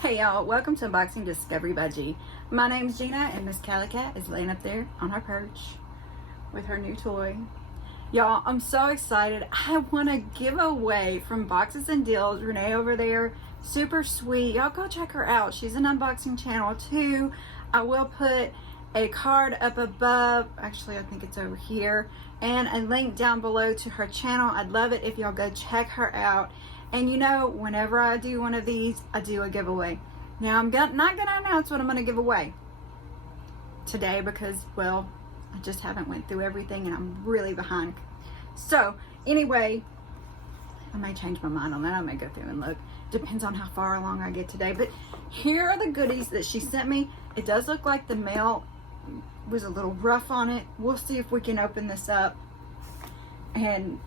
Hey y'all, welcome to Unboxing Discovery by G. My name's Gina and Miss Calicat is laying up there on her perch with her new toy. Y'all, I'm so excited. I want to give away from Boxes and Deals. Renee over there, super sweet. Y'all go check her out. She's an unboxing channel too. I will put a card up above. Actually, I think it's over here. And a link down below to her channel. I'd love it if y'all go check her out. And you know, whenever I do one of these, I do a giveaway. Now, I'm not going to announce what I'm going to give away today because, well, I just haven't went through everything and I'm really behind. So, anyway, I may change my mind on that. I may go through and look. Depends on how far along I get today. But here are the goodies that she sent me. It does look like the mail was a little rough on it. We'll see if we can open this up and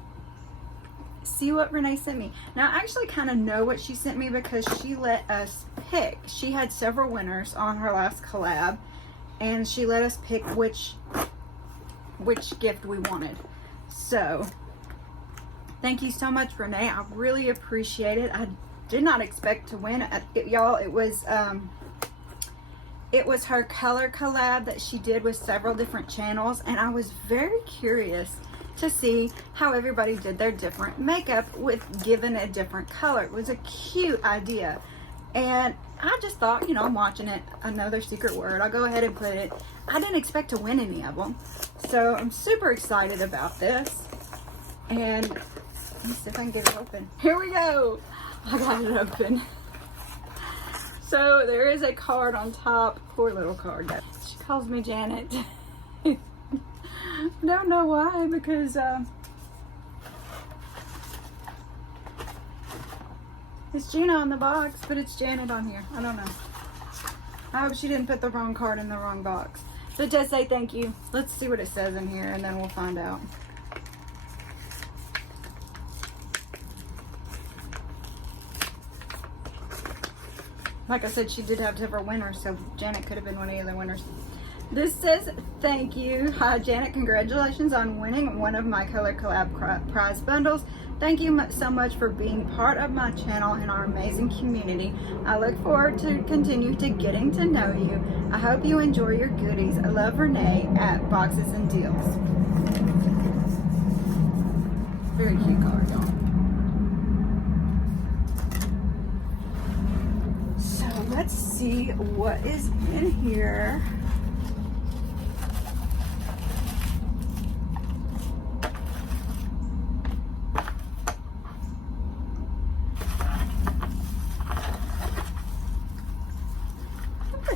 see what Renee sent me. Now, I actually kind of know what she sent me because she let us pick. She had several winners on her last collab, and she let us pick which gift we wanted. So, thank you so much, Renee. I really appreciate it. I did not expect to win. Y'all, it was her color collab that she did with several different channels, and I was very curious to see how everybody did their different makeup with given a different color. It was a cute idea, and I just thought, you know, I'm watching it, another secret word, I'll go ahead and put it. I didn't expect to win any of them, so I'm super excited about this. And let me see if I can get it open. Here we go. I got it open. So there is a card on top. Poor little card. She calls me Janet. Don't know why, because it's Gina on the box, but it's Janet on here. I don't know. I hope she didn't put the wrong card in the wrong box. So just say thank you. Let's see what it says in here, and then we'll find out. Like I said, she did have several winners, so Janet could have been one of the other winners. This says, thank you. Hi, Janet. Congratulations on winning one of my color collab prize bundles. Thank you so much for being part of my channel and our amazing community. I look forward to continue to getting to know you. I hope you enjoy your goodies. I love Renee at Boxes and Deals. Very cute card, y'all. So let's see what is in here.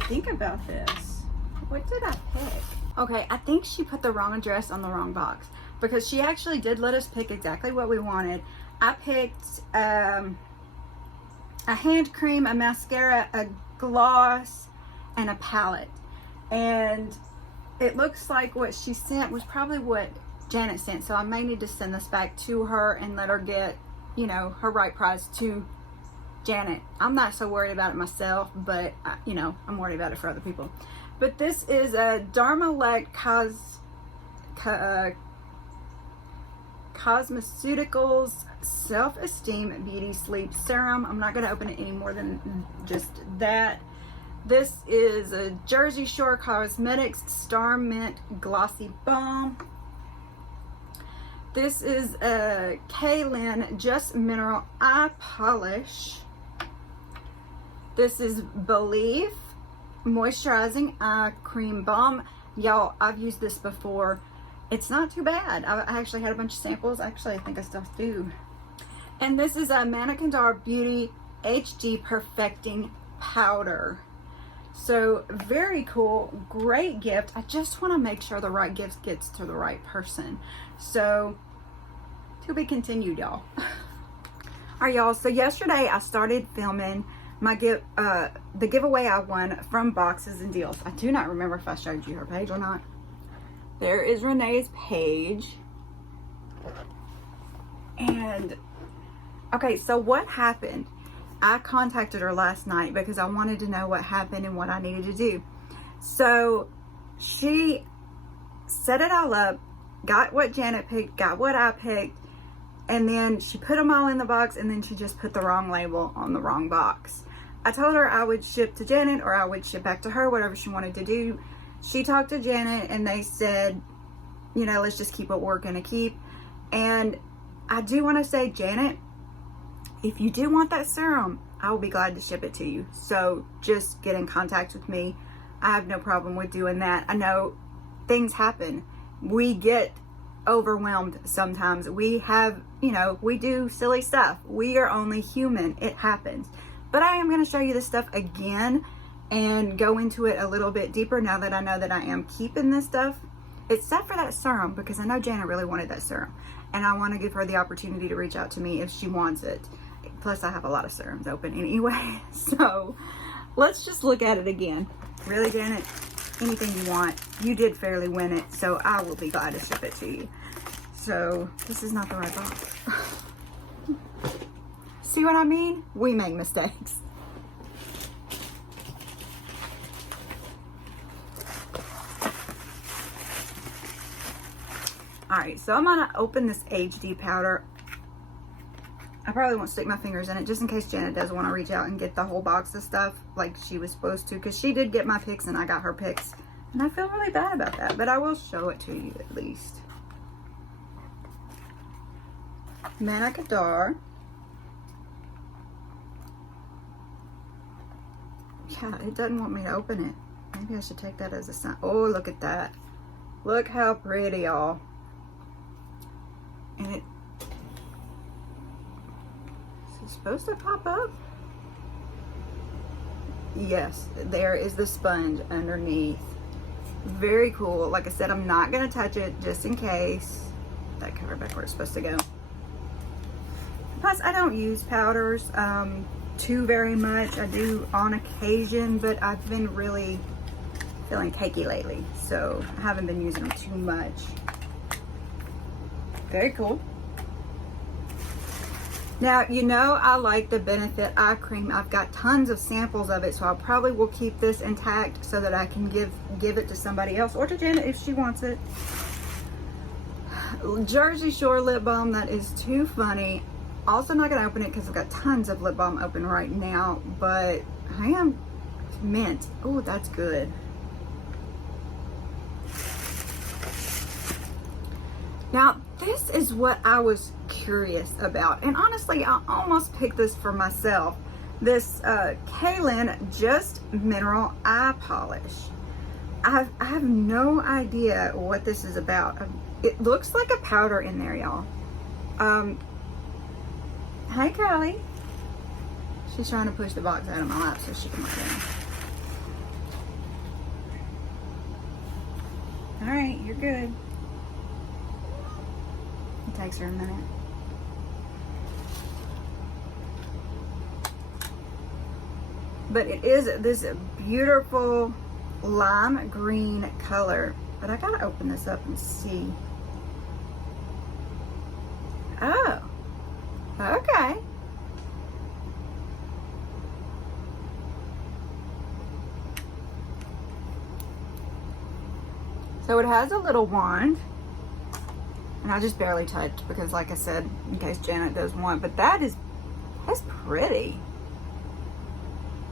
Think about this. What did I pick? Okay, I think she put the wrong address on the wrong box because she actually did let us pick exactly what we wanted. I picked a hand cream, a mascara, a gloss, and a palette. And it looks like what she sent was probably what Janet sent. So I may need to send this back to her and let her get, you know, her right prize to Janet. I'm not so worried about it myself, but you know, I'm worried about it for other people. But this is a Dermalect Cosmeceuticals Self-Esteem Beauty Sleep Serum. I'm not going to open it any more than just that. This is a Jersey Shore Cosmetics Star Mint Glossy Balm. This is a Kaylin Just Mineral Eye Polish. This is Believe Moisturizing Eye Cream Balm. Y'all, I've used this before. It's not too bad. I actually had a bunch of samples. Actually, I think I still do. And this is a Mannequin Dar Beauty HD Perfecting Powder. So, very cool. Great gift. I just want to make sure the right gift gets to the right person. So, to be continued, y'all. Alright, y'all. So, yesterday I started filming my the giveaway I won from Boxes and Deals. I do not remember if I showed you her page or not. There is Renee's page. And okay, so what happened? I contacted her last night because I wanted to know what happened and what I needed to do. So she set it all up, got what Janet picked, got what I picked, and then she put them all in the box, and then she just put the wrong label on the wrong box. I told her I would ship to Janet or I would ship back to her, whatever she wanted to do. She talked to Janet and they said, you know, let's just keep what we're gonna keep. And I do want to say, Janet, if you do want that serum, I will be glad to ship it to you. So just get in contact with me. I have no problem with doing that. I know things happen. We get overwhelmed sometimes. We have, you know, we do silly stuff. We are only human. It happens. But I am going to show you this stuff again and go into it a little bit deeper now that I know that I am keeping this stuff. Except for that serum, because I know Janet really wanted that serum. And I want to give her the opportunity to reach out to me if she wants it. Plus, I have a lot of serums open anyway. So, let's just look at it again. Really, Janet? Anything you want. You did fairly win it, so I will be glad to ship it to you. So, this is not the right box. See what I mean? We make mistakes. Alright, so I'm going to open this HD powder. I probably won't stick my fingers in it just in case Janet does want to reach out and get the whole box of stuff like she was supposed to, because she did get my picks and I got her picks. And I feel really bad about that, but I will show it to you at least. Manakadar. Yeah, it doesn't want me to open it. Maybe I should take that as a sign. Oh, look at that. Look how pretty, y'all. And is it supposed to pop up? Yes, there is the sponge underneath. Very cool. Like I said, I'm not going to touch it just in case. That cover back where it's supposed to go. Plus, I don't use powders too very much. I do on occasion, but I've been really feeling cakey lately, so I haven't been using them too much. Very cool. Now, you know I like the Benefit Eye Cream. I've got tons of samples of it, so I probably will keep this intact so that I can give it to somebody else or to Janet if she wants it. Jersey Shore lip balm, that is too funny. Also not going to open it because I've got tons of lip balm open right now, but I am mint. Oh, that's good. Now, this is what I was curious about, and honestly, I almost picked this for myself. This Kaylin Just Mineral Eye Polish. I have no idea what this is about. It looks like a powder in there, y'all. Hi, Callie. She's trying to push the box out of my lap so she can look in. All right, you're good. It takes her a minute. But it is this beautiful lime green color. But I gotta open this up and see. Oh, okay. So it has a little wand. And I just barely touched because, like I said, in case Janet does want, but that's pretty.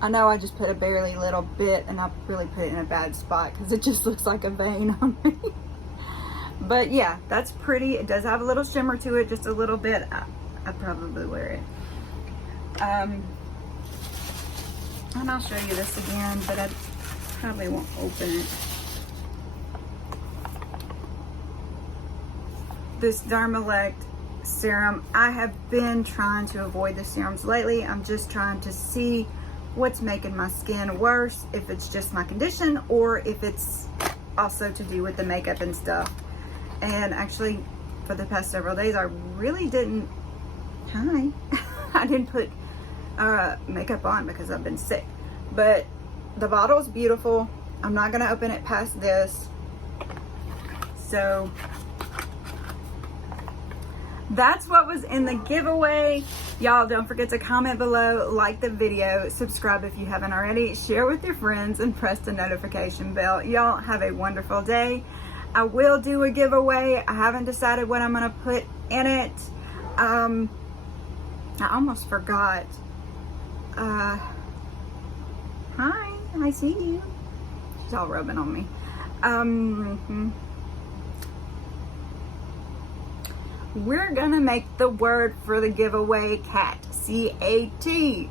I know I just put a barely little bit and I really put it in a bad spot because it just looks like a vein on me. But yeah, that's pretty. It does have a little shimmer to it, just a little bit. I'd probably wear it. And I'll show you this again, but I probably won't open it. This Dermalect serum, I have been trying to avoid the serums lately. I'm just trying to see what's making my skin worse, if it's just my condition or if it's also to do with the makeup and stuff. And actually, for the past several days, I really didn't, I didn't put makeup on because I've been sick. But the bottle is beautiful. I'm not going to open it past this. So that's what was in the giveaway. Y'all, don't forget to comment below, like the video, subscribe if you haven't already, share with your friends, and press the notification bell. Y'all have a wonderful day. I will do a giveaway. I haven't decided what I'm going to put in it. I almost forgot. I see you. She's all rubbing on me. We're gonna make the word for the giveaway cat, C-A-T.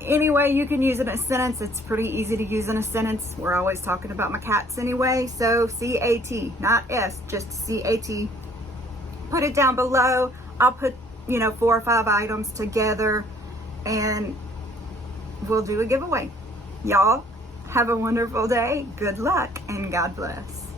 Anyway, you can use it in a sentence. It's pretty easy to use in a sentence. We're always talking about my cats anyway. So C-A-T, not S, just C-A-T. Put it down below. I'll put, 4 or 5 items together and we'll do a giveaway. Y'all have a wonderful day. Good luck and God bless.